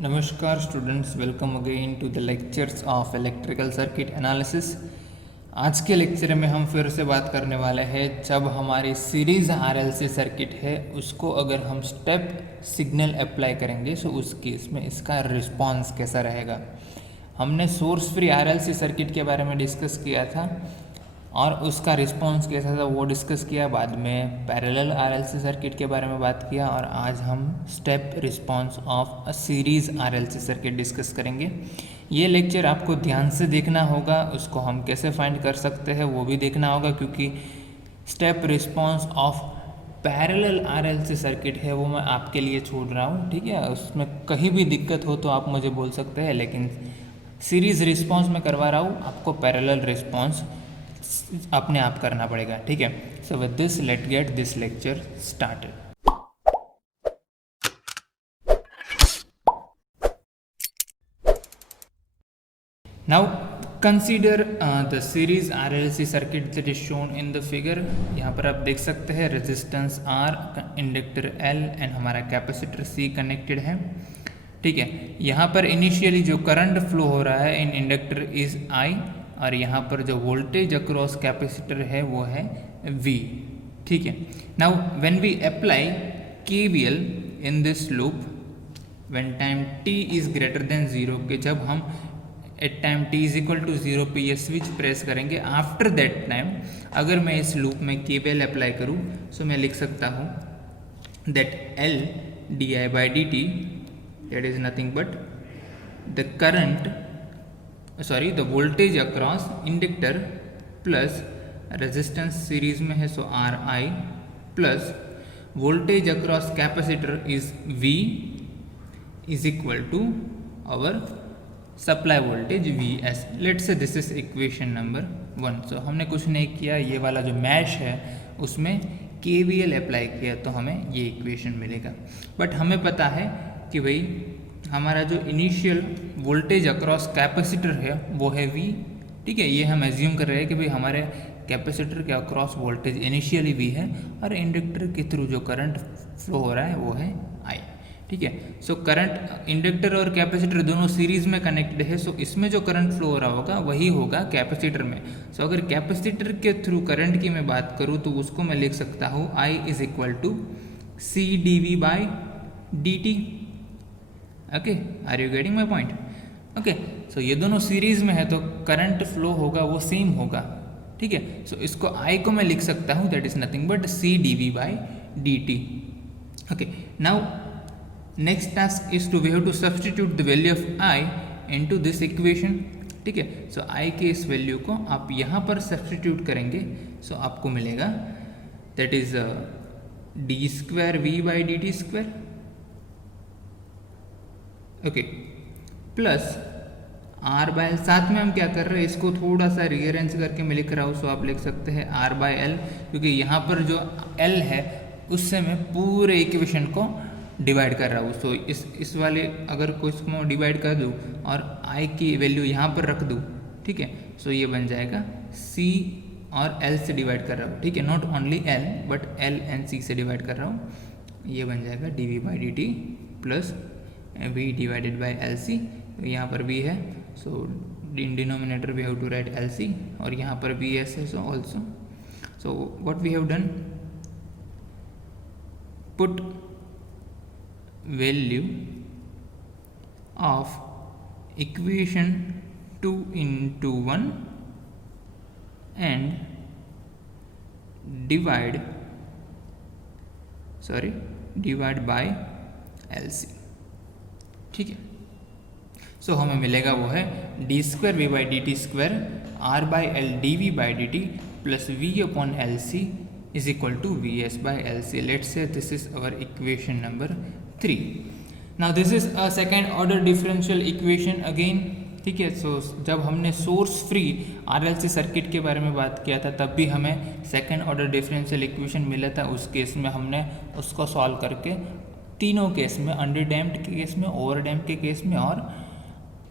नमस्कार students, welcome again to the lectures of electrical circuit analysis. आज के lecture में हम फिर से बात करने वाले हैं जब हमारी सीरीज आरएलसी सर्किट है उसको अगर हम स्टेप सिग्नल अप्लाई करेंगे तो उस केस में इसका रिस्पांस कैसा रहेगा। हमने सोर्स फ्री आरएलसी सर्किट के बारे में डिस्कस किया था और उसका रिस्पांस कैसा था वो डिस्कस किया। बाद में पैरेलल आरएलसी सर्किट के बारे में बात किया और आज हम step response of a series RLC circuit discuss करेंगे। ये लेक्चर आपको ध्यान से देखना होगा, उसको हम कैसे फाइंड कर सकते हैं वो भी देखना होगा, क्योंकि step response of parallel RLC circuit है वो मैं आपके लिए छोड़ रहा हूँ, ठीक है। उसमें कहीं भी दिक्कत हो तो आप मुझे बोल सकते हैं, लेकिन सीरीज रिस्पांस में करवा रहा हूँ, आपको पैरेलल रिस्पांस अपने आप करना पड़ेगा, ठीक है। सो with this let get this lecture started. Now consider the series RLC circuit that is shown in the figure. यहाँ पर आप देख सकते हैं resistance R, inductor L and हमारा कैपेसिटर C कनेक्टेड है, ठीक है। यहाँ पर इनिशियली जो करंट फ्लो हो रहा है इन इंडक्टर इज I और यहाँ पर जो वोल्टेज अक्रॉस कैपेसिटर है वो है V, ठीक है। Now when we apply KVL in this loop when time t is greater than 0 के, जब हम at time t is equal to 0 पे ये स्विच प्रेस करेंगे, आफ्टर दैट टाइम अगर मैं इस लूप में KVL अप्लाई करूँ तो मैं लिख सकता हूँ that L di by dt that is nothing but the current the voltage across inductor plus resistance series में है सो RI plus voltage across capacitor is V is equal to our supply voltage Vs. Let's say this is equation number 1. So हमने कुछ नहीं किया, ये वाला जो mash है उसमें KVL अप्लाई किया तो हमें ये इक्वेशन मिलेगा। बट हमें पता है कि भाई हमारा जो इनिशियल वोल्टेज अक्रॉस कैपेसिटर है वो है V, ठीक है। ये हम एज्यूम कर रहे हैं कि भाई हमारे कैपेसिटर के अक्रॉस वोल्टेज इनिशियली V है और इंडक्टर के थ्रू जो करंट फ्लो हो रहा है वो है I, ठीक है। सो करंट इंडक्टर और कैपेसिटर दोनों सीरीज में कनेक्टेड है, सो इसमें जो करंट फ्लो हो रहा होगा वही होगा कैपेसिटर में। सो अगर कैपेसिटर के थ्रू करंट की मैं बात करूँ तो उसको मैं लिख सकता हूँ I is equal to C dV by dt। Okay, are you getting my point? Okay, so ये दोनों सीरीज में है तो करंट फ्लो होगा वो सेम होगा, ठीक है। सो इसको I को मैं लिख सकता हूँ that is nothing but C dV by dt। Okay, now next task is to we have to substitute the value of I into this equation, ठीक है। सो I के इस वैल्यू को आप यहाँ पर सब्सटीट्यूट करेंगे सो आपको मिलेगा that is d square V by dt square, okay, plus R by L। साथ में हम क्या कर रहे हैं, इसको थोड़ा सा रीअरेंज करके मैं लिख रहा हूँ, सो आप लिख सकते हैं R बाय L, क्योंकि यहाँ पर जो L है उससे मैं पूरे इक्वेशन को डिवाइड कर रहा हूँ। सो इस वाले अगर को इसको डिवाइड कर दूँ और I की वैल्यू यहाँ पर रख दूँ, ठीक है, सो ये बन जाएगा C और L से डिवाइड कर रहा हूँ, ठीक है, not only L but L and C से डिवाइड कर रहा हूँ, ये बन जाएगा dV by dt plus V divided by LC। यहाँ पर V है so in denominator we have to write LC और यहाँ पर VS है so also. So what we have done, put value of equation 2 into 1 and divide by LC, ठीक है। So हमें मिलेगा वो है d square V by dt square R by L dV by dt plus V upon LC is equal to VS by LC। Let's say this is our equation number 3। Now this is a second order differential equation again, ठीक है। सो जब हमने source free RLC circuit के बारे में बात किया था तब भी हमें सेकेंड ऑर्डर डिफरेंशियल इक्वेशन मिला था। उस केस में हमने उसको सॉल्व करके तीनों केस में, अंडर डैम्प्ड के केस में, ओवर डैम्प्ड के केस में और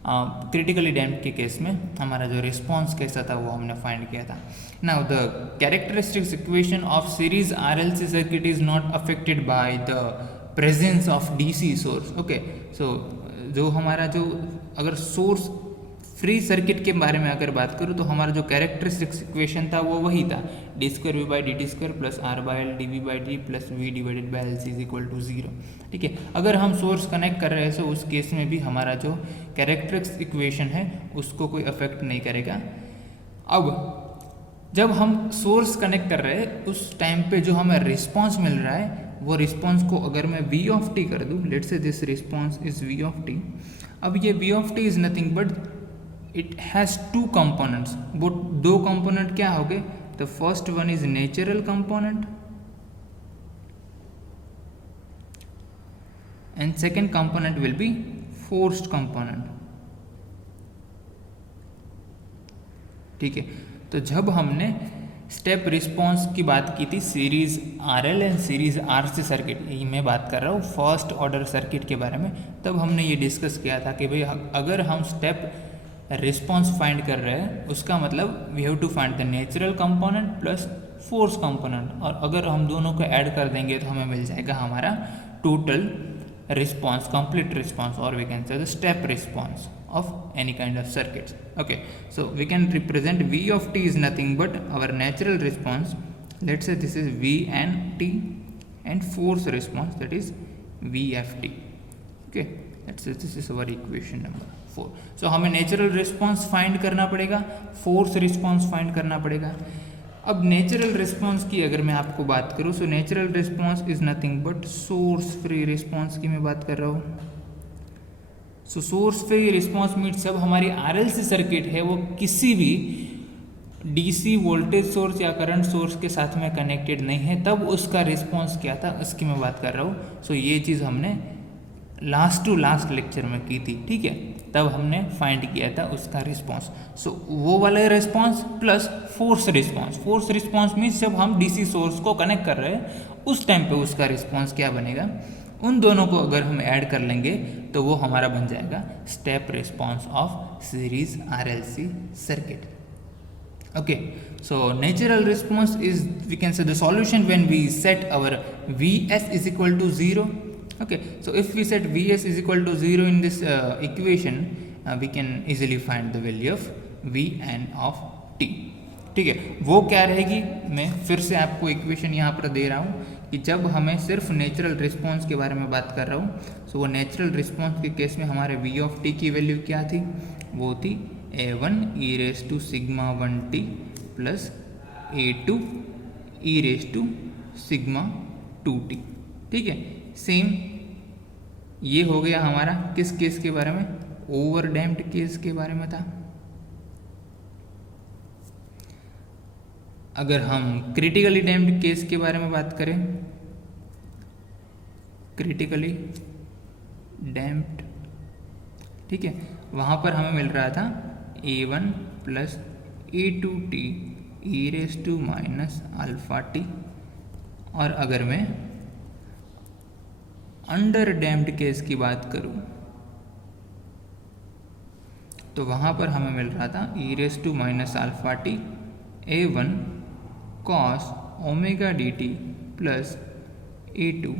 क्रिटिकली डैम्प्ड के केस में हमारा जो रिस्पॉन्स कैसा था वो हमने फाइंड किया था। Now the characteristics equation of series RLC circuit is not affected by the presence of DC source, okay, so जो हमारा जो अगर सोर्स फ्री सर्किट के बारे में अगर बात करूँ तो हमारा जो कैरेक्टरिस्टिक्स इक्वेशन था वो वही था, D square V by D T square plus R by L D V by D plus V divided by L C is equal to 0। ठीक है, अगर हम सोर्स कनेक्ट कर रहे हैं तो उस केस में भी हमारा जो कैरेक्टरिस्टिक्स इक्वेशन है उसको कोई अफेक्ट नहीं करेगा। अब जब हम सोर्स कनेक्ट कर रहे हैं उस टाइम पे जो हमें रिस्पॉन्स मिल रहा है वो रिस्पॉन्स को अगर मैं v ऑफ टी कर दूँ, let's say this response is v of T. अब ये v of T is nothing but it has two components. वो दो कंपोनेंट क्या हो गए? The first one is natural component and second component will be forced component. ठीक है, तो जब हमने स्टेप रिस्पॉन्स की बात की थी series RL and series RC circuit, यही मैं बात कर रहा हूँ फर्स्ट ऑर्डर सर्किट के बारे में, तब हमने ये डिस्कस किया था कि भाई अगर हम स्टेप रिस्पॉन्स फाइंड कर रहे हैं उसका मतलब we have to find the natural component plus force component, और अगर हम दोनों को ऐड कर देंगे तो हमें मिल जाएगा हमारा टोटल रिस्पॉन्स, कंप्लीट रिस्पॉन्स, और we can say the step response of any kind of circuits. Okay, so we can represent v of t is nothing but our natural response. Let's say this is v and t, and force response, that is vft. Okay, let's say this is our equation number 4. so हमें natural response find करना पड़ेगा, force response find करना पड़ेगा। अब natural response की अगर मैं आपको बात करूँ, so natural response is nothing but source free response की मैं बात कर रहा हूँ। सो सोर्स फ्री रिस्पॉन्स मीन्स जब हमारी आरएलसी सर्किट है वो किसी भी डीसी वोल्टेज सोर्स या करंट सोर्स के साथ में कनेक्टेड नहीं है, तब उसका रिस्पॉन्स क्या था उसकी मैं बात कर रहा हूँ। सो ये चीज़ हमने लास्ट टू लास्ट लेक्चर में की थी। ठीक है, तब हमने फाइंड किया था उसका रिस्पॉन्स। सो वो वाला response plus force response. Force response means जब हम डीसी सोर्स को कनेक्ट कर रहे हैं उस टाइम पे उसका रिस्पॉन्स क्या बनेगा, उन दोनों को अगर हम ऐड कर लेंगे तो वो हमारा बन जाएगा step response of series RLC circuit. Okay, so natural response is, we can say, the solution when we set our Vs is equal to 0. Okay, so if we set Vs is equal to 0 in this equation, we can easily find the value of Vn of t. ठीक है, वो क्या रहेगी, मैं फिर से आपको equation यहाँ पर दे रहा हूँ कि जब हमें सिर्फ नेचुरल रिस्पॉन्स के बारे में बात कर रहा हूँ, सो वो नेचुरल रिस्पॉन्स के केस में हमारे v ऑफ t की वैल्यू क्या थी, वो थी a1 e raise to sigma 1t plus a2 e raise to sigma 2t। ठीक है, सेम ये हो गया हमारा किस केस के बारे में, ओवर डैम्प्ड केस के बारे में था। अगर हम क्रिटिकली डैम्प्ड केस के बारे में बात करें, क्रिटिकली डैम्प्ड, ठीक है, वहाँ पर हमें मिल रहा था a1 plus a2t e raise to minus alpha t. और अगर मैं अंडर डैम्प्ड केस की बात करूं तो वहाँ पर हमें मिल रहा था e raise to minus alpha t a1 cos omega d t plus a2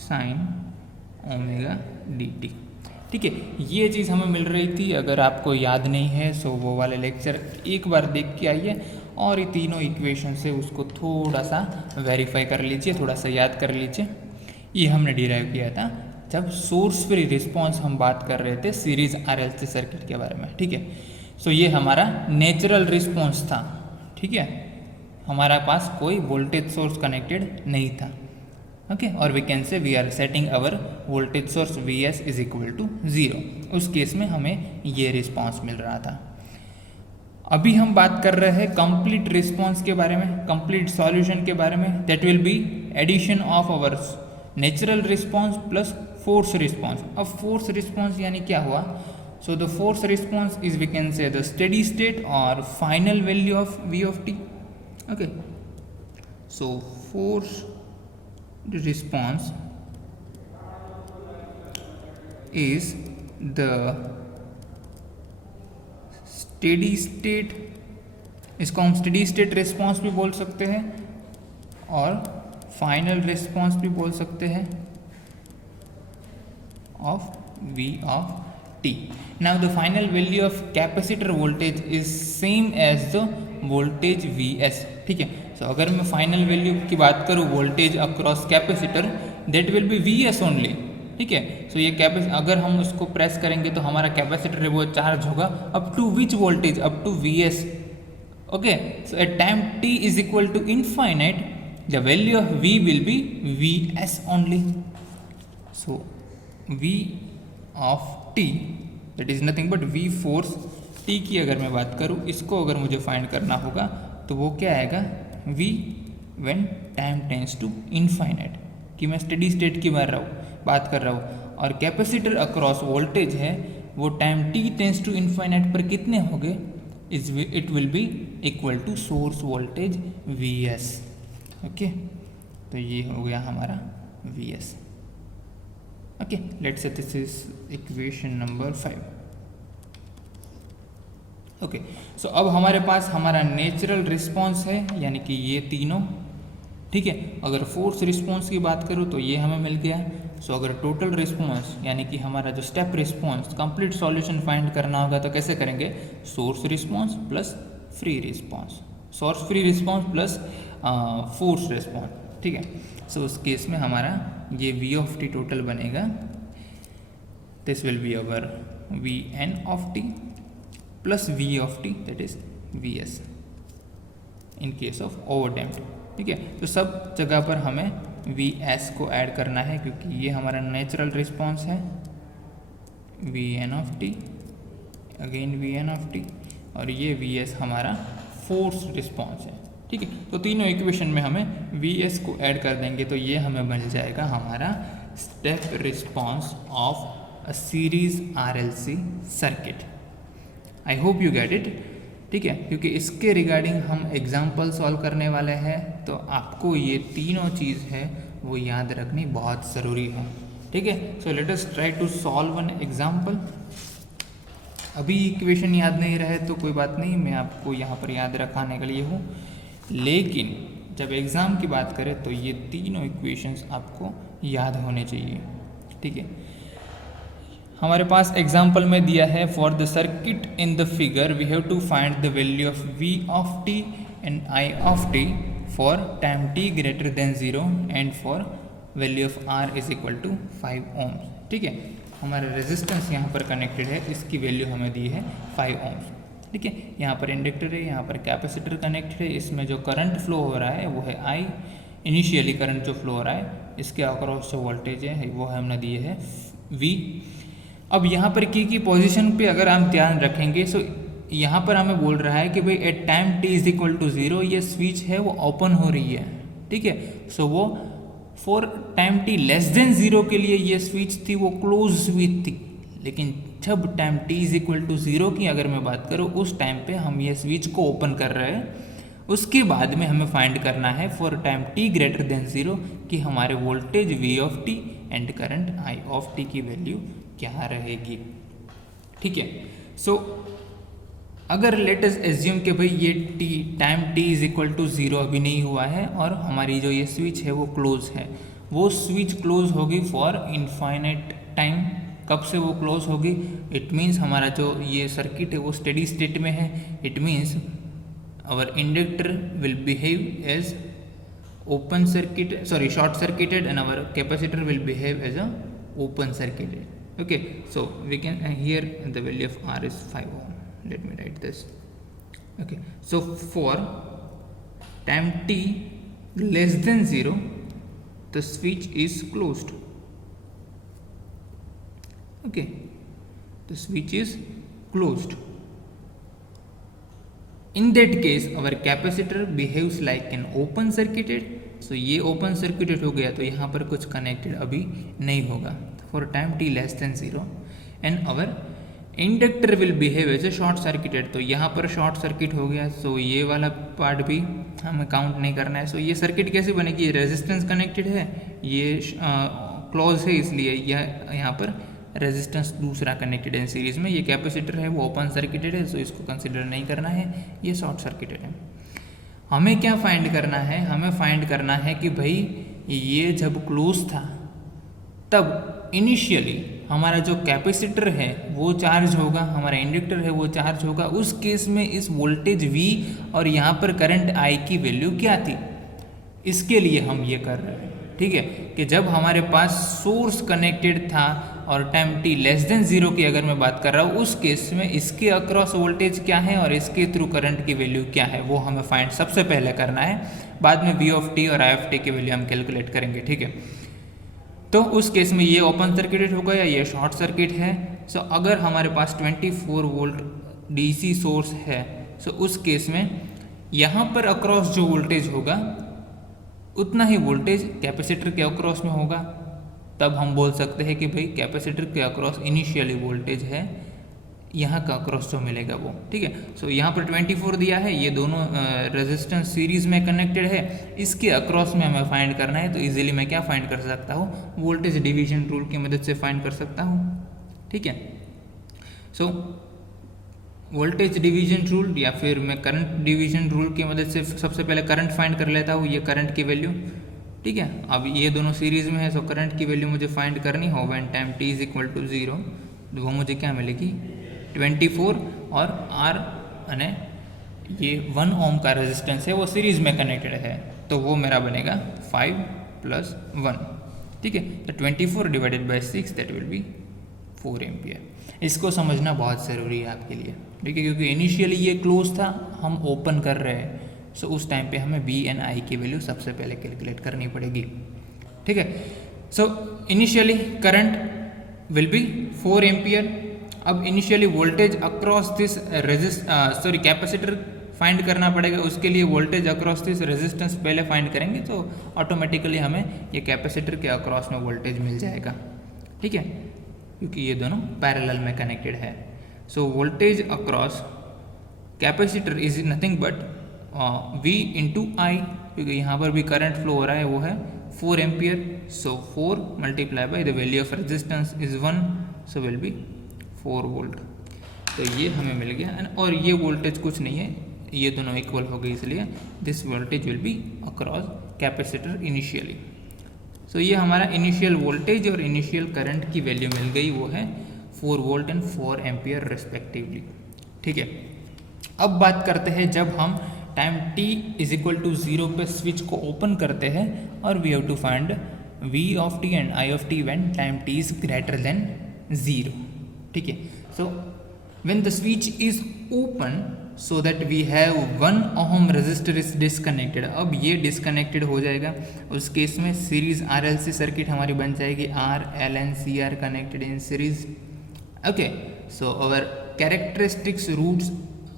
sine omega d t. ठीक है, ये चीज़ हमें मिल रही थी। अगर आपको याद नहीं है सो वो वाले लेक्चर एक बार देख के आइए और ये तीनों इक्वेशन से उसको थोड़ा सा वेरीफाई कर लीजिए, थोड़ा सा याद कर लीजिए। ये हमने डिराइव किया था जब सोर्स फ्री रिस्पॉन्स हम बात कर रहे थे सीरीज आरएलसी सर्किट के बारे में। ठीक है, सो ये हमारा नेचुरल रिस्पॉन्स था। ठीक है, हमारा पास कोई वोल्टेज सोर्स कनेक्टेड नहीं था। ओके, और we can say we are setting our voltage source Vs is equal to 0। उस केस में हमें ये रिस्पॉन्स मिल रहा था। अभी हम बात कर रहे हैं कंप्लीट रिस्पॉन्स के बारे में, कंप्लीट सॉल्यूशन के बारे में। That will be addition of our natural response plus force response. अब फोर्स रिस्पॉन्स यानी क्या हुआ, so the force response is we can say the steady state और final value of V of t। Okay, so force response is the steady state, इसको हम steady state response भी बोल सकते हैं और final response भी बोल सकते हैं of V of T. Now the final value of capacitor voltage is same as the voltage Vs. ठीक है, so अगर मैं फाइनल वैल्यू की बात करूँ voltage across capacitor, that will be Vs only. ठीक है, सो ये अगर हम उसको प्रेस करेंगे तो हमारा कैपेसिटर है वो चार्ज होगा up to which voltage, up to Vs. Okay, so at time t is equal to infinite the value of V will be Vs only. So V of t that is nothing but V force t की अगर मैं बात करूँ, इसको अगर मुझे find करना होगा तो वो क्या आएगा, V when time tends to infinite, कि मैं स्टेडी स्टेट की बात कर रहा हूँ. और कैपेसिटर अक्रॉस वोल्टेज है वो time t tends to infinite पर कितने होंगे, it will be equal to source voltage Vs. Okay, तो ये हो गया हमारा Vs. Okay, let's say this is equation number 5. Okay, so अब हमारे पास हमारा नेचुरल रिस्पॉन्स है, यानी कि ये तीनों. ठीक है, अगर फोर्स रिस्पॉन्स की बात करूँ तो ये हमें मिल गया. सो अगर टोटल रिस्पॉन्स यानी कि हमारा जो step response complete solution find करना होगा तो कैसे करेंगे, source response plus free response, source free response plus force response. ठीक है, सो उस केस में हमारा ये V ऑफ t टोटल बनेगा, this will be our Vn of t plus V of t that is Vs in case of overdamped. ठीक है, तो सब जगह पर हमें Vs को ऐड करना है क्योंकि ये हमारा नेचुरल रिस्पॉन्स है. Vn of t again Vn of t और ये Vs हमारा फोर्स रिस्पॉन्स है. ठीक है, तो तीनों इक्वेशन में हमें Vs को ऐड कर देंगे तो ये हमें बन जाएगा हमारा step response of a series RLC circuit. I hope you get it. ठीक है, क्योंकि इसके रिगार्डिंग हम एग्जाम्पल सॉल्व करने वाले हैं तो आपको ये तीनों चीज़ है वो याद रखनी बहुत ज़रूरी है. ठीक है, so let us try to solve an example. अभी इक्वेशन याद नहीं रहे तो कोई बात नहीं, मैं आपको यहाँ पर याद रखाने के लिए हूँ, लेकिन जब एग्ज़ाम की बात करें तो ये तीनों इक्वेशंस आपको याद होने चाहिए. ठीक है, हमारे पास एग्जाम्पल में दिया है for the circuit in the figure we have to find the value of V of t and I of t for time t greater than 0 and for value of R is equal to 5 ohms. ठीक है, हमारा resistance यहाँ पर connected है, इसकी value हमें दी है 5 ohms. ठीक है, यहाँ पर इंडक्टर है, यहाँ पर कैपेसिटर कनेक्टेड है, इसमें जो करंट फ्लो हो रहा है वो है I. इनिशियली करंट जो फ्लो हो रहा है इसके अक्रॉस जो वोल्टेज है वो हमने दिए है V. अब यहाँ पर की पोजीशन पे अगर हम ध्यान रखेंगे सो यहाँ पर हमें बोल रहा है कि भाई at time t is equal to 0 ये स्विच है वो ओपन हो रही है. ठीक है, सो वो for time t less than 0 के लिए ये स्विच थी वो क्लोज स्विच थी, लेकिन जब time t is equal to 0 की अगर मैं बात करूँ उस टाइम पे हम ये स्विच को ओपन कर रहे हैं. उसके बाद में हमें फाइंड करना है for time t greater than 0 कि हमारे voltage V of t and current I of t की वैल्यू क्या रहेगी. ठीक है, सो अगर लेट अस एज्यूम कि भाई ये time t is equal to 0 अभी नहीं हुआ है और हमारी जो ये स्विच है वो क्लोज है, वो स्विच क्लोज होगी फॉर इनफाइनाइट टाइम. कब से वो क्लोज होगी, इट मीन्स हमारा जो ये सर्किट है वो स्टेडी स्टेट में है. It means our inductor will behave as open circuit short circuited and our capacitor will behave as a open circuited. Okay, so we can here the value of R is 5 ohm. Let me write this. Okay, so for time t less than 0 the switch is closed. Okay, the switch is closed. In that case our capacitor behaves like an open circuited. So ये open circuited हो गया तो यहाँ पर कुछ connected अभी नहीं होगा for time t less than 0 and our inductor will behave as a short circuited. तो यहाँ पर शॉर्ट सर्किट हो गया, सो ये वाला पार्ट भी हमें काउंट नहीं करना है. सो ये सर्किट कैसे बनेगी, रेजिस्टेंस कनेक्टेड है, ये क्लोज है इसलिए यहाँ पर रेजिस्टेंस दूसरा कनेक्टेड है सीरीज में. ये कैपेसिटर है वो ओपन सर्किटेड है, सो इसको कंसिडर नहीं करना है, ये शॉर्ट सर्किटेड है. हमें क्या फाइंड करना है, हमें फाइंड करना है कि भाई ये जब क्लोज था तब इनिशियली हमारा जो कैपेसिटर है वो चार्ज होगा, हमारा इंडक्टर है वो चार्ज होगा, उस केस में इस वोल्टेज V और यहाँ पर करंट I की वैल्यू क्या थी, इसके लिए हम ये कर रहे हैं। ठीक है, कि जब हमारे पास सोर्स कनेक्टेड था और टाइम t लेस देन 0 की अगर मैं बात कर रहा हूँ, उस केस में इसके अक्रॉस वोल्टेज क्या है और इसके थ्रू करंट की वैल्यू क्या है वो हमें फाइंड सबसे पहले करना है। बाद में v ऑफ t और i ऑफ t की वैल्यू हम कैलकुलेट करेंगे। ठीक है, तो उस केस में ये ओपन सर्किटेड होगा या ये शॉर्ट सर्किट है। सो अगर हमारे पास 24 वोल्ट DC सोर्स है, सो उस केस में यहाँ पर अक्रॉस जो वोल्टेज होगा उतना ही वोल्टेज कैपेसिटर के अक्रॉस में होगा। तब हम बोल सकते हैं कि भाई कैपेसिटर के अक्रॉस इनिशियली वोल्टेज है, यहाँ का अक्रॉस जो मिलेगा वो। ठीक है, सो यहाँ पर 24 दिया है, ये दोनों रेजिस्टेंस सीरीज में कनेक्टेड है, इसके अक्रॉस में हमें फाइंड करना है। तो इजीली मैं क्या फाइंड कर सकता हूँ, वोल्टेज डिवीजन रूल की मदद से फाइंड कर सकता हूँ। ठीक है, सो वोल्टेज डिवीजन रूल या फिर मैं करंट डिवीजन रूल की मदद से सबसे पहले करंट फाइंड कर लेता हूँ, ये करंट की वैल्यू। ठीक है, अब ये दोनों सीरीज में है, सो करंट की वैल्यू मुझे फाइंड करनी हो when time t is equal to 0, तो वो मुझे क्या मिलेगी 24 और R यानी ये 1 ओम का रेजिस्टेंस है वो सीरीज में कनेक्टेड है, तो वो मेरा बनेगा 5 + 1। ठीक है, तो 24 divided by 6 that will be 4 ampere. इसको समझना बहुत ज़रूरी है आपके लिए। ठीक है, क्योंकि इनिशियली ये क्लोज था, हम ओपन कर रहे हैं, सो उस टाइम पे हमें V एंड I की वैल्यू सबसे पहले कैलकुलेट करनी पड़ेगी। ठीक है, so initially current will be 4 ampere. अब initially voltage across this capacitor find करना पड़ेगा, उसके लिए वोल्टेज अक्रॉस दिस रेजिस्टेंस पहले फाइंड करेंगे, तो ऑटोमेटिकली हमें ये कैपेसिटर के अक्रॉस में वोल्टेज मिल जाएगा। ठीक है, क्योंकि ये दोनों पैरेलल में कनेक्टेड है। So voltage across capacitor is nothing but V into I, क्योंकि यहाँ पर भी करंट फ्लो हो रहा है, वो है 4 ampere. So 4 multiply by the value of resistance is 1, so will be 4 volt. तो ये हमें मिल गया, और ये वोल्टेज कुछ नहीं है, ये दोनों इक्वल हो गए, इसलिए this voltage will be across capacitor initially. So ये हमारा इनिशियल वोल्टेज और इनिशियल करंट की वैल्यू मिल गई, वो है 4 वोल्ट एंड 4 एम्पियर रिस्पेक्टिवली। ठीक है, अब बात करते हैं जब हम time t is equal to 0 पे स्विच को ओपन करते हैं और we have to find v of t and i of t when time t is greater than 0। ठीक है, so when the switch is open so that we have 1 ohm resistor is disconnected. अब ये disconnected हो जाएगा, उस case में series RLC circuit हमारी बन जाएगी, R L N C R connected in series. Okay, so our characteristics roots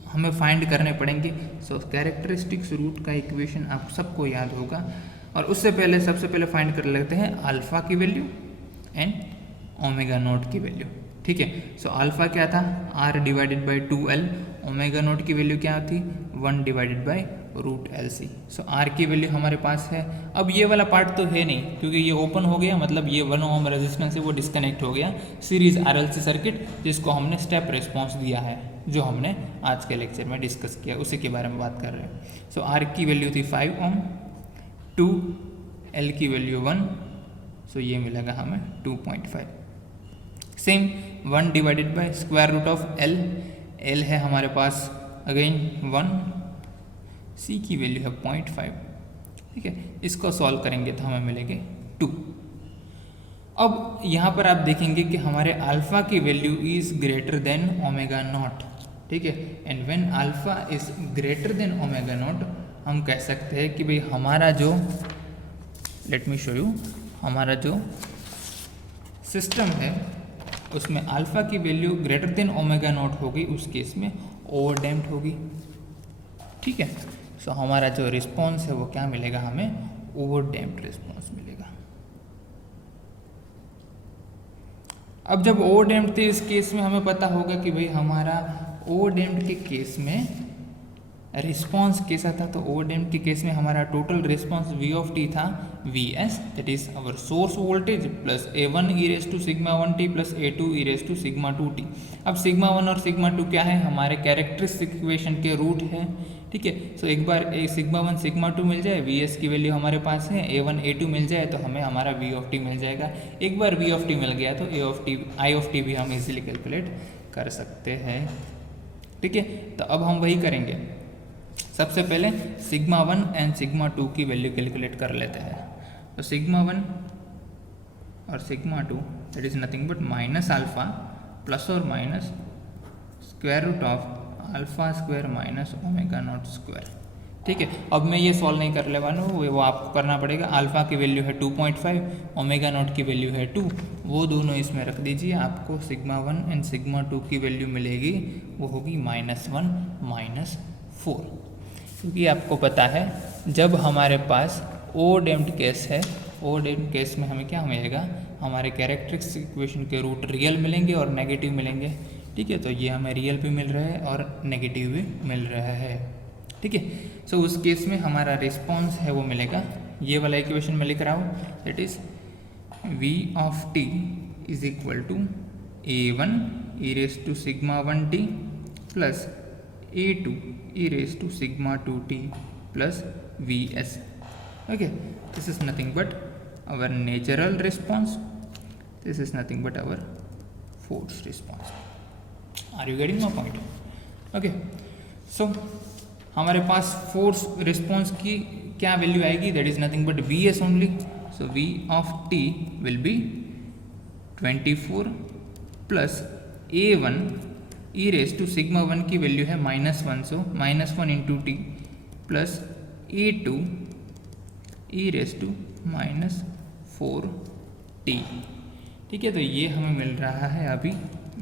हमें फाइंड करने पड़ेंगे। सो कैरेक्टरिस्टिक्स रूट का इक्वेशन आप सबको याद होगा, और उससे पहले सबसे पहले फाइंड कर लेते हैं अल्फा की वैल्यू एंड ओमेगा नोट की वैल्यू। ठीक है, सो अल्फा क्या था, R divided by 2L, omega naught की वैल्यू क्या थी 1 divided by √LC। So R की वैल्यू हमारे पास है। अब ये वाला पार्ट तो है नहीं, क्योंकि ये ओपन हो गया, मतलब ये 1 ओम रेजिस्टेंस है वो डिस्कनेक्ट हो गया, सीरीज RLC सर्किट जिसको हमने स्टेप रिस्पॉन्स दिया है, जो हमने आज के लेक्चर में डिस्कस किया, उसी के बारे में बात कर रहे हैं। सो R की वैल्यू थी 5 ओम, 2L की वैल्यू 1, सो ये मिलेगा हमें 2.5। Same 1 divided by square root of L, L है हमारे पास अगेन 1, C की वैल्यू है 0.5। ठीक है, इसको सॉल्व करेंगे तो हमें मिलेंगे 2। अब यहाँ पर आप देखेंगे कि हमारे अल्फा की value is greater than omega naught. ठीक है, and when alpha is greater than omega naught, हम कह सकते हैं कि भाई हमारा जो, लेट मी शो यू, हमारा जो सिस्टम है उसमें अल्फा की value greater than omega naught होगी, उस केस में ओवर डैम्प्ड होगी। ठीक है, सो हमारा जो रिस्पॉन्स है वो क्या मिलेगा, हमें ओवर डैम्प्ड रिस्पॉन्स मिलेगा। अब जब ओवर डैम्प्ड थे, इस केस में हमें पता होगा कि भाई हमारा ओवर डैम्प्ड के केस में रिस्पॉन्स कैसा था, तो ओवरडैम्प्ड के केस में हमारा total response V of t था Vs, that is our source voltage plus A1 e raise to sigma 1t plus A2 e raise to sigma 2t। अब सिग्मा 1 और सिग्मा 2 क्या है, हमारे कैरेक्टरिस्टिक इक्वेशन के रूट है, ठीक है। सो एक बार सिग्मा 1 सिग्मा 2 मिल जाए, Vs की वैल्यू हमारे पास है, A1 A2 मिल जाए तो हमें हमारा V ऑफ टी मिल जाएगा। एक बार V ऑफ टी मिल गया तो I ऑफ टी भी हम इजीली कैलकुलेट कर सकते हैं, ठीक है। तो अब हम वही करेंगे, सबसे पहले सिग्मा 1 एंड सिग्मा 2 की वैल्यू कैलकुलेट कर लेते हैं। तो सिग्मा 1 और sigma 2 that is nothing but minus alpha plus और minus square root of alpha square minus omega naught square, ठीक है। अब मैं ये सॉल्व नहीं कर ले वाला हूँ, वो आपको करना पड़ेगा। अल्फा की वैल्यू है 2.5, ओमेगा नॉट की वैल्यू है 2, वो दोनों इसमें रख दीजिए। आपको सिग्मा 1 एंड सिग्मा 2 की वैल्यू मिलेगी, वो होगी -1 -4, क्योंकि आपको पता है जब हमारे पास ओवरडैम्प्ड केस है, ओवरडैम्प्ड केस में हमें क्या मिलेगा, हमारे कैरेक्टरिस्टिक इक्वेशन के रूट रियल मिलेंगे और नेगेटिव मिलेंगे, ठीक है। तो ये हमें रियल भी मिल रहा है और नेगेटिव भी मिल रहा है, ठीक है। सो उस केस में हमारा रिस्पॉन्स है वो मिलेगा, ये वाला इक्वेशन में लिख रहा हूँ, that is V of t is equal to A1 e raise to sigma 1t plus A2 e raise to sigma 2t plus Vs, okay, this is nothing but our natural response, this is nothing but our forced response. Are you getting my point? Okay, so हमारे पास force response की क्या value आएगी, that is nothing but Vs only. So V of t will be 24 plus A1 e raise to sigma 1 की value है -1, सो -1 into t plus A2 e raise to -4t, ठीक है। तो ये हमें मिल रहा है अभी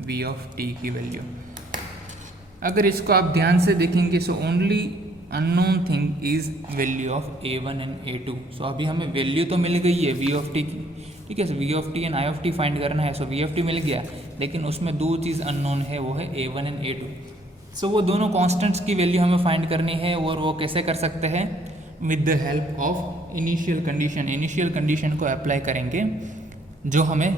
V ऑफ t की वैल्यू। अगर इसको आप ध्यान से देखेंगे, so only unknown thing is value of A1 and A2। सो अभी हमें वैल्यू तो मिल गई है V ऑफ t की, ठीक है। सो V of t and I of t find करना है, सो V ऑफ t मिल गया, लेकिन उसमें दो चीज़ अननोन है, वो है A1 एंड A2। सो वो दोनों कॉन्स्टेंट्स की वैल्यू हमें फाइंड करनी है, और वो कैसे कर सकते हैं, with the help of initial condition. Initial condition को अप्लाई करेंगे जो हमने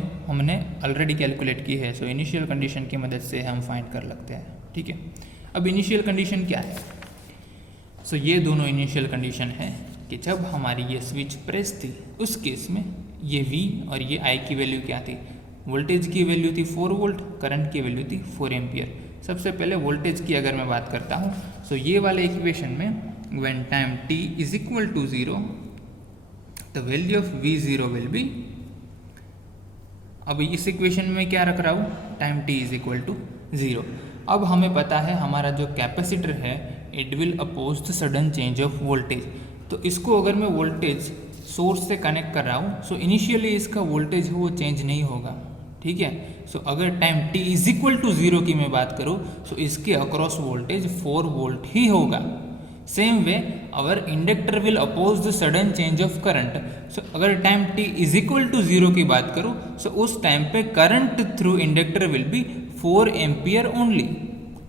ऑलरेडी कैलकुलेट की है। सो इनिशियल कंडीशन की मदद से हम फाइंड कर लगते हैं, ठीक है। अब इनिशियल कंडीशन क्या है, सो ये दोनों इनिशियल कंडीशन है कि जब हमारी ये स्विच प्रेस थी, उस केस में ये V और ये I की वैल्यू क्या थी, वोल्टेज की वैल्यू थी 4 वोल्ट, करंट की वैल्यू थी 4 एम्पियर। सबसे पहले वोल्टेज की अगर मैं बात करता हूँ, सो ये वाले इक्वेशन में when time t is equal to 0 the value of V0 will be, अब इस इक्वेशन में क्या रख रहा हूँ, time t is equal to 0। अब हमें पता है हमारा जो कैपेसिटर है it will oppose the sudden change of voltage. तो इसको अगर मैं वोल्टेज सोर्स से कनेक्ट कर रहा हूँ, सो इनिशियली इसका वोल्टेज है वो चेंज नहीं होगा, ठीक है। सो अगर time t is equal to 0 की मैं बात करूँ, सो इसके अक्रॉस वोल्टेज 4 वोल्ट ही होगा। Same way our inductor will oppose the sudden change of current. So अगर time t is equal to 0 की बात करूँ, सो उस टाइम पे current through inductor will be 4 ampere only,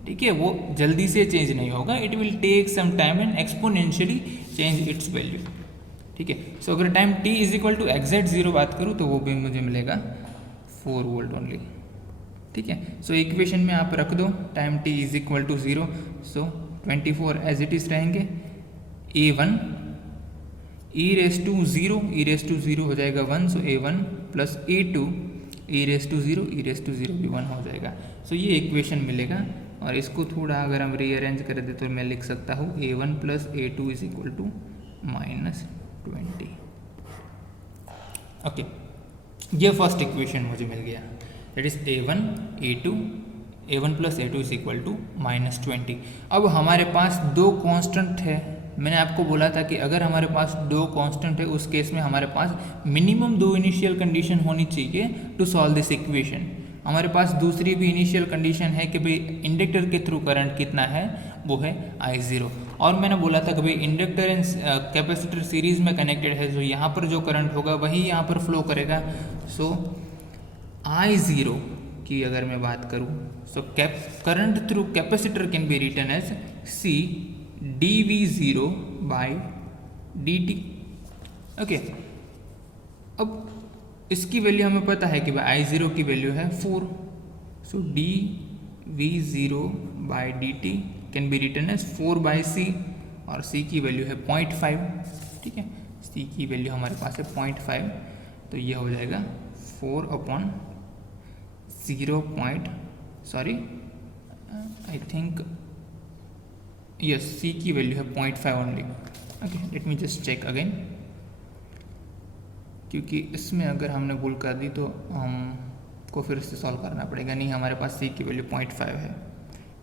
ठीक है। वो जल्दी से चेंज नहीं होगा, it will take some time and exponentially change its value, ठीक है। सो अगर time t is equal to exact 0 बात करूँ तो वो भी मुझे मिलेगा 4 वोल्ट ओनली, ठीक है। सो इक्वेशन में आप रख दो time t is equal to 0, so 24 as it is रहेंगे। A1 ई रेस टू 0 हो जाएगा 1, so A1 plus A2 e raise to 0 भी 1 हो जाएगा। सो ये इक्वेशन मिलेगा, और इसको थोड़ा अगर हम रीअरेंज कर दे तो मैं लिख सकता हूँ A1 plus A2 is equal to -20। Okay, ये फर्स्ट इक्वेशन मुझे मिल गया, that is A1 plus A2 is equal to -20। अब हमारे पास दो कांस्टेंट है। मैंने आपको बोला था कि अगर हमारे पास दो कांस्टेंट है, उस केस में हमारे पास मिनिमम 2 इनिशियल कंडीशन होनी चाहिए टू सॉल्व दिस इक्वेशन। हमारे पास दूसरी भी इनिशियल कंडीशन है कि भाई इंडक्टर के थ्रू करंट कितना है, वो है I0। और मैंने बोला था कि भाई इंडक्टर एंड कैपेसिटर सीरीज में कनेक्टेड है, तो यहाँ पर जो करंट होगा वही यहाँ पर फ्लो करेगा। सो I0 की अगर मैं बात करूँ, so current through capacitor can be written as C dv0 by dt। Okay, अब इसकी वैल्यू हमें पता है कि भाई I0 की वैल्यू है 4, so dv0 by dt can be written as 4 by c, और c की वैल्यू है 0.5। ठीक है, c की वैल्यू हमारे पास है 0.5, तो ये हो जाएगा 4 upon 0 I think yes, c की वैल्यू है 0.5 only. Okay, let me just check again, क्योंकि इसमें अगर हमने भूल कर दी तो हमको फिर से सॉल्व करना पड़ेगा। नहीं, हमारे पास c की वैल्यू 0.5 है।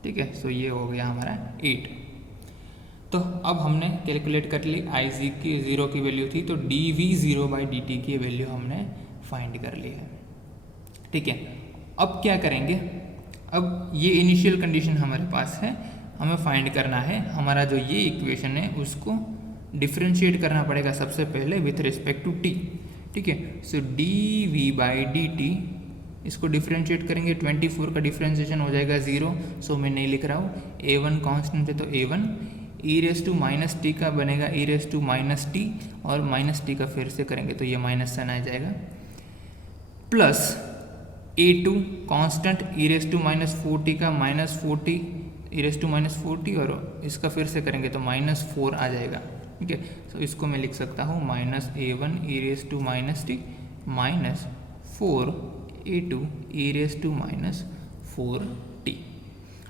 ठीक है, सो ये हो गया हमारा 8। तो अब हमने कैलकुलेट कर ली I0 की वैल्यू थी, तो dv0 बाई dt की वैल्यू हमने फाइंड कर ली है। ठीक है, अब क्या करेंगे, अब ये इनिशियल कंडीशन हमारे पास है, हमें फाइंड करना है हमारा जो ये इक्वेशन है उसको डिफ्रेंशिएट करना पड़ेगा सबसे पहले विथ रिस्पेक्ट टू t। ठीक है, सो dv बाई dt इसको डिफ्रेंशिएट करेंगे, 24 का डिफ्रेंशिएशन हो जाएगा 0, सो मैं नहीं लिख रहा हूँ। a1 कांस्टेंट है तो a1, e raise to minus t का बनेगा e raise to minus t, और माइनस टी का फिर से करेंगे तो ये माइनस साइन आ जाएगा, plus a2 constant e raise to minus 4t का minus 4t e raise to minus 4t, और इसका फिर से करेंगे तो माइनस 4 आ जाएगा। ठीक है, सो इसको मैं लिख सकता हूँ minus a1 e raise to minus t minus 4 a2 e raise to minus 4t।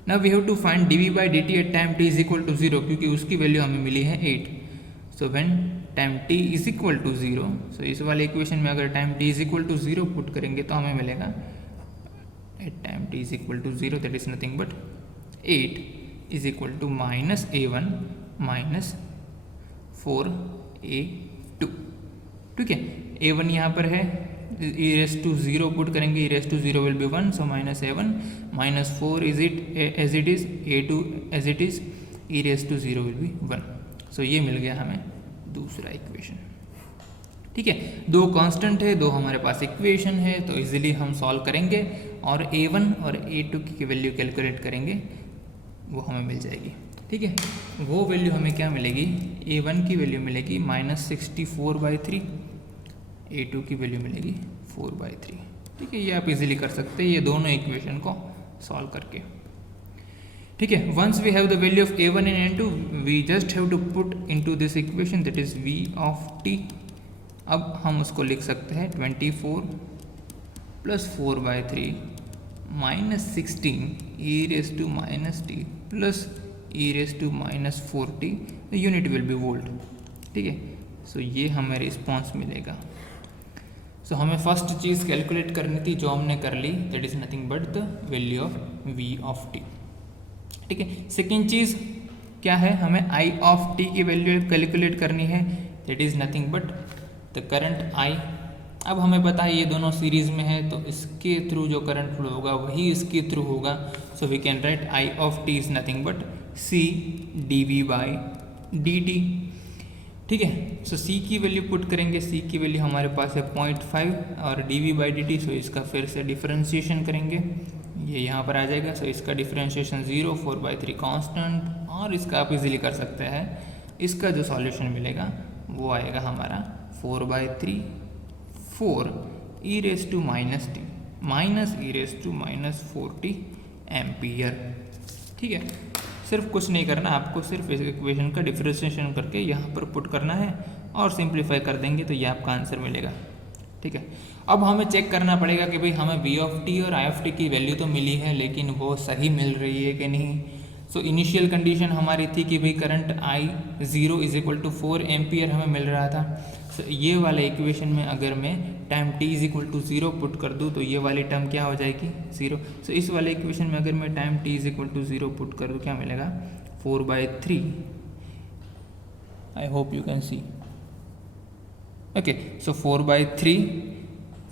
Now we have to find dv by dt at time t is equal to 0, क्योंकि उसकी वैल्यू हमें मिली है 8। So when time t is equal to 0, so इस वाले equation में अगर time t is equal to 0 put करेंगे तो हमें मिलेगा at time t is equal to 0 that is nothing but 8 is equal to minus a1 minus 4a2। ठीक है, a1 यहाँ पर है, e रेस टू 0 पुट करेंगे, e raise to 0 will be 1, so minus a1 minus 4 is it as it is, a2 as it is, e raise to 0 will be 1। So ये मिल गया हमें दूसरा इक्वेशन। ठीक है, दो कांस्टेंट है, दो हमारे पास इक्वेशन है, तो इजीली हम सॉल्व करेंगे और a1 और a2 की वैल्यू कैलकुलेट करेंगे, वो हमें मिल जाएगी। ठीक है, वो वैल्यू हमें क्या मिलेगी, a1 की वैल्यू मिलेगी माइनस 64/3, a2 की वैल्यू मिलेगी 4/3। ठीक है, ये आप इजीली कर सकते हैं ये दोनों इक्वेशन को सॉल्व करके। ठीक है, once we have the value of a1 and a2, we just have to put into this equation that is v of t। अब हम उसको लिख सकते हैं 24 plus 4/3 minus 16 e raise to minus t plus e raise to minus 4t, unit will be volt. ठीक है, सो ये हमें रिस्पॉन्स मिलेगा। सो हमें फर्स्ट चीज़ कैलकुलेट करनी थी जो हमने कर ली, that is nothing but the value of v of t। ठीक है, सेकेंड चीज़ क्या है, हमें i ऑफ t की वैल्यू कैलकुलेट करनी है, that is nothing but the current i। अब हमें पता है ये दोनों सीरीज में है, तो इसके थ्रू जो करंट फ्लो होगा वही इसके थ्रू होगा, so we can write i of t is nothing but c dv by dt। ठीक है, सो c की वैल्यू पुट करेंगे, c की वैल्यू हमारे पास है 0.5 और dv बाई dt, सो इसका फिर से डिफरेंशिएशन करेंगे, ये यहाँ पर आ जाएगा, सो इसका डिफरेंशिएशन 0, 4/3 कांस्टेंट, और इसका आप इजीली कर सकते हैं, इसका जो सॉल्यूशन मिलेगा वो आएगा हमारा 4/3 4 e raise to minus t minus e raise to minus 4t ampere. ठीक है, सिर्फ कुछ नहीं करना, आपको सिर्फ इस इक्वेशन का डिफरेंशिएशन करके यहाँ पर पुट करना है और सिंप्लीफाई कर देंगे तो ये आपका आंसर मिलेगा। ठीक है, अब हमें चेक करना पड़ेगा कि भाई हमें v ऑफ t और i ऑफ t की वैल्यू तो मिली है, लेकिन वो सही मिल रही है कि नहीं। सो इनिशियल कंडीशन हमारी थी कि भाई current I0 is equal to 4 ampere हमें मिल रहा था। सो ये वाले इक्वेशन में अगर मैं time t is equal to 0 put कर दूँ तो ये वाली टर्म क्या हो जाएगी 0। सो इस वाले इक्वेशन में अगर मैं time t is equal to 0 put कर दूँ क्या मिलेगा 4/3। I hope you can see. Okay, so 4/3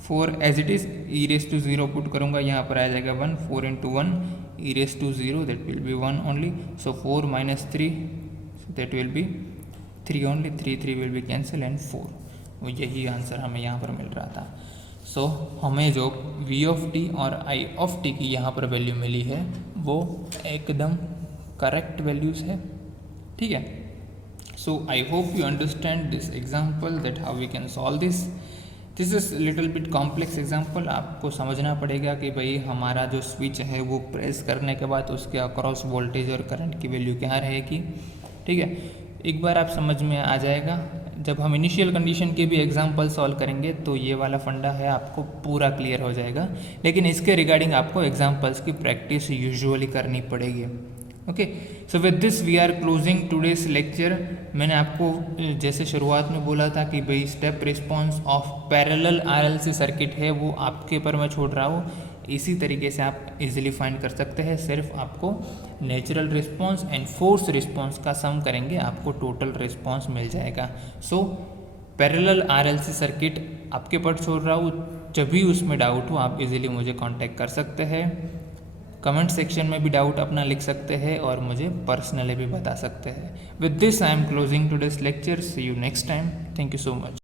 4 as it is, e raise to 0 put करूँगा, यहाँ पर आ जाएगा 1, 4 into 1 e raise to 0 that will be 1 only, so 4 minus 3 that will be 3 only, 3 will be cancel and 4। वो यही answer हमें यहाँ पर मिल रहा था। सो हमें जो v ऑफ t और i ऑफ t की यहाँ पर वैल्यू मिली है वो एकदम करेक्ट वैल्यूज़ है। ठीक है। So I hope you understand this example that how we can solve this is little bit complex example. आपको समझना पड़ेगा कि भाई हमारा जो स्विच है वो प्रेस करने के बाद उसके अक्रॉस वोल्टेज और करंट की वैल्यू क्या रहेगी। ठीक है, एक बार आप समझ में आ जाएगा। जब हम इनिशियल कंडीशन के भी एग्जाम्पल सॉल्व करेंगे तो ये वाला फंडा है आपको पूरा क्लियर हो जाएगा, लेकिन इसके रिगार्डिंग आपको एग्जाम्पल्स की प्रैक्टिस यूजुअली करनी पड़ेगी। Okay, so with this we are closing today's lecture. मैंने आपको जैसे शुरुआत में बोला था कि भाई step response of parallel RLC circuit है वो आपके ऊपर मैं छोड़ रहा हूँ, इसी तरीके से आप इजीली फाइंड कर सकते हैं। सिर्फ आपको natural response and force response का सम करेंगे, आपको टोटल रिस्पॉन्स मिल जाएगा। सो पैरेलल आरएलसी सर्किट आपके ऊपर छोड़ रहा हूँ, जब भी उसमें डाउट हो आप इजीली मुझे कांटेक्ट कर सकते हैं। कमेंट सेक्शन में भी डाउट अपना लिख सकते हैं और मुझे पर्सनली भी बता सकते हैं। With this I am closing today's lecture. See you next time. Thank you so much.